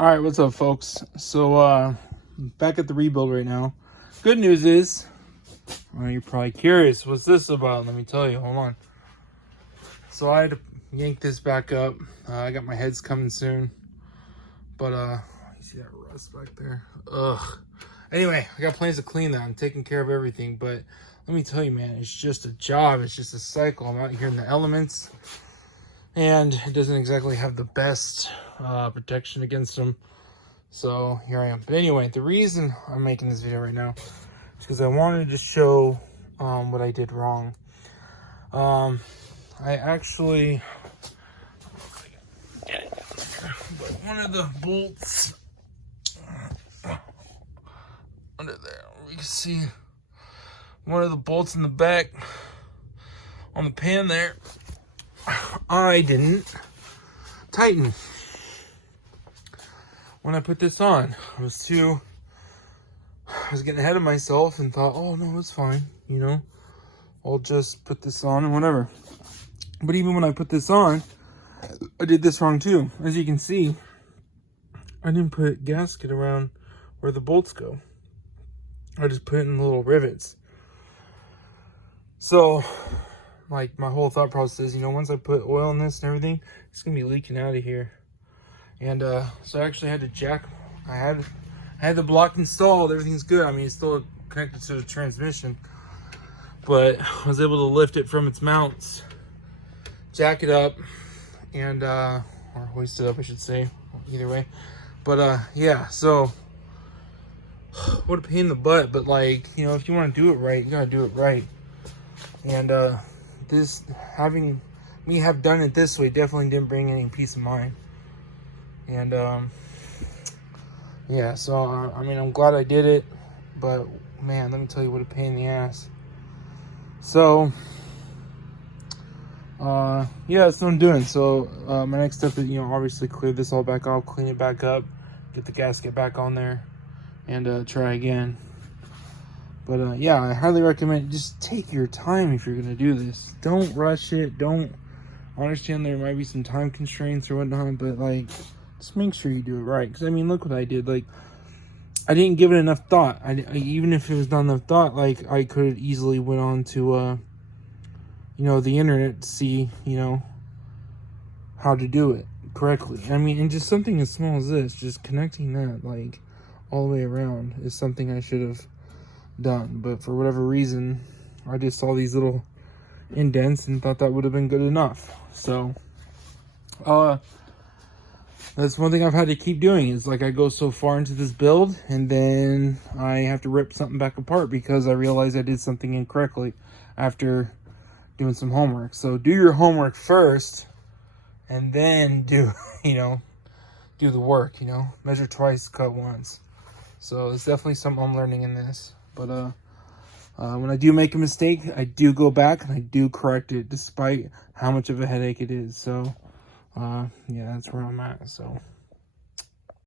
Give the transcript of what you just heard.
All right, what's up, folks? So, back at the rebuild right now. Good news is, you're probably curious, what's this about? Let me tell you, hold on. So I had to yank this back up. I got my heads coming soon. But, you see that rust back there? Ugh. Anyway, I got plans to clean that. I'm taking care of everything. But let me tell you, man, it's just a job. It's just a cycle. I'm out here in the elements. And it doesn't exactly have the best protection against them. So here I am. But anyway, the reason I'm making this video right now is because I wanted to show what I did wrong. I actually, but one of the bolts under there, we can see one of the bolts in the back on the pan there, I didn't tighten when I put this on. I was getting ahead of myself and thought, oh no, it's fine, you know, I'll just put this on and whatever. But even when I put this on, I did this wrong too. As you can see, I didn't put gasket around where the bolts go. I just put it in little rivets. So, like, my whole thought process, you know, once I put oil in this and everything, it's gonna be leaking out of here. And so I actually had to jack. I had the block installed. Everything's good. I mean, it's still connected to the transmission, but I was able to lift it from its mounts, jack it up, and or hoist it up, I should say. Either way, but yeah. So what a pain in the butt. But like, you know, if you want to do it right, you gotta do it right. And this, having me have done it this way, definitely didn't bring any peace of mind. And yeah, so I mean, I'm glad I did it, but man, let me tell you, what a pain in the ass. So yeah, that's what I'm doing. So my next step is, you know, obviously clear this all back off, clean it back up, get the gasket back on there, and try again. But yeah, I highly recommend, just take your time if you're gonna do this. Don't rush it. Don't, I understand there might be some time constraints or whatnot, but like, just make sure you do it right. Because I mean, look what I did. Like, I didn't give it enough thought. Even if it was not enough thought, like, I could have easily went on to you know, the internet to see, you know, how to do it correctly. I mean, and just something as small as this, just connecting that like all the way around, is something I should have done. But for whatever reason, I just saw these little indents and thought that would have been good enough. So that's one thing I've had to keep doing, is like, I go so far into this build and then I have to rip something back apart because I realized I did something incorrectly after doing some homework. So do your homework first and then do, you know, do the work, you know, measure twice, cut once. So it's definitely something I'm learning in this. But when I do make a mistake, I do go back and I do correct it, despite how much of a headache it is. So yeah, that's where I'm at. So